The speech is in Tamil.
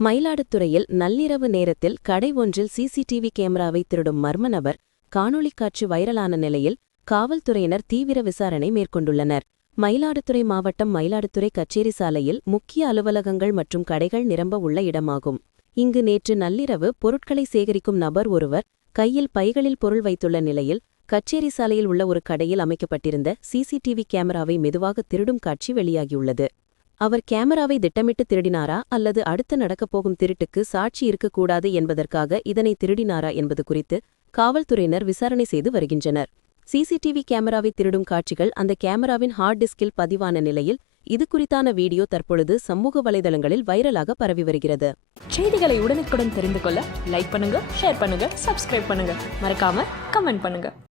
மயிலாடுதுறையில் நள்ளிரவு நேரத்தில் கடை ஒன்றில் சிசிடிவி கேமராவை திருடும் மர்ம நபர் காணொலி காட்சி வைரலான நிலையில் காவல்துறையினர் தீவிர விசாரணை மேற்கொண்டுள்ளனர். மயிலாடுதுறை மாவட்டம் மயிலாடுதுறை கச்சேரி சாலையில் முக்கிய அலுவலகங்கள் மற்றும் கடைகள் நிரம்ப உள்ள இடமாகும். இங்கு நேற்று நள்ளிரவு பொருட்களை சேகரிக்கும் நபர் ஒருவர் கையில் பைகளில் பொருள் வைத்துள்ள நிலையில் கச்சேரி சாலையில் உள்ள ஒரு கடையில் அமைக்கப்பட்டிருந்த சிசிடிவி கேமராவை மெதுவாக திருடும் காட்சி வெளியாகியுள்ளது. அவர் கேமராவை திட்டமிட்டு திருடினாரா அல்லது அடுத்து நடக்கப் போகும் திருட்டுக்கு சாட்சி இருக்கக்கூடாது என்பதற்காக இதனை திருடினாரா என்பது குறித்து காவல்துறையினர் விசாரணை செய்து வருகின்றனர். சிசிடிவி கேமராவை திருடும் காட்சிகள் அந்த கேமராவின் ஹார்ட் டிஸ்கில் பதிவான நிலையில் இது குறித்தான வீடியோ தற்பொழுது சமூக வலைதளங்களில் வைரலாக பரவி வருகிறது. செய்திகளை உடனுக்குடன் தெரிந்து கொள்ள லைக் பண்ணுங்க ஷேர் பண்ணுங்க சப்ஸ்கிரைப் பண்ணுங்க. மறக்காம கமெண்ட் பண்ணுங்க.